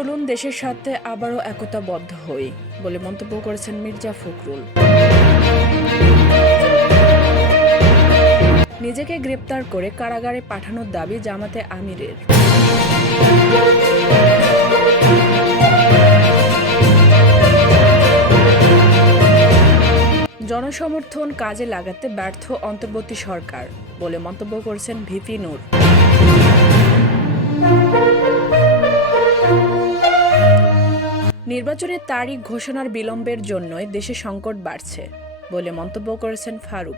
চলুন দেশের সাথে আবারও একতাবদ্ধ হই বলে মন্তব্য করেছেন মির্জা ফখরুল। নিজেকে গ্রেপ্তার করে কারাগারে পাঠানোর দাবি জামাতে আমিরের। জনসমর্থন কাজে লাগাতে ব্যর্থ অন্তর্বর্তী সরকার বলে মন্তব্য করেছেন ভিপি নূর। নির্বাচনের তারিখ ঘোষণার বিলম্বের জন্যই দেশে সংকট বাড়ছে বলে মন্তব্য করেছেন ফারুক।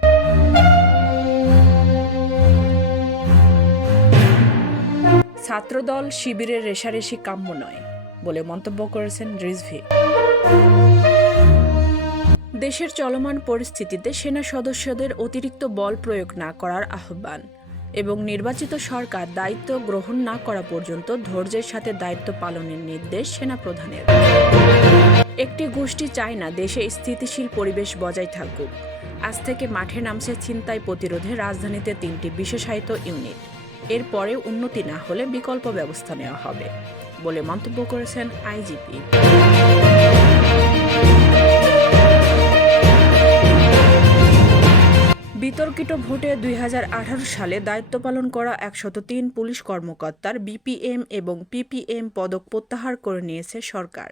ছাত্রদল শিবিরের রেষারেষি কাম্য নয় বলে মন্তব্য করেছেন রিজভী। দেশের চলমান পরিস্থিতিতে সেনা সদস্যদের অতিরিক্ত বল প্রয়োগ না করার আহ্বান এবং নির্বাচিত সরকার দায়িত্ব গ্রহণ না করা পর্যন্ত ধৈর্যের সাথে দায়িত্ব পালনের নির্দেশ সেনাপ্রধানের। একটি গোষ্ঠী চায় না দেশে স্থিতিশীল পরিবেশ বজায় থাকুক। আজ থেকে মাঠে নামছে ছিনতাই প্রতিরোধে রাজধানীতে 3টি বিশেষায়িত ইউনিট। এরপরে উন্নতি না হলে বিকল্প ব্যবস্থা নেওয়া হবে বলে মন্তব্য করেছেন আইজিপি। বিতর্কিত ভোটে 2018 সালে দায়িত্ব পালন করা 103 পুলিশ কর্মকর্তার বিপিএম এবং পিপিএম পদক প্রত্যাহার করে নিয়েছে সরকার।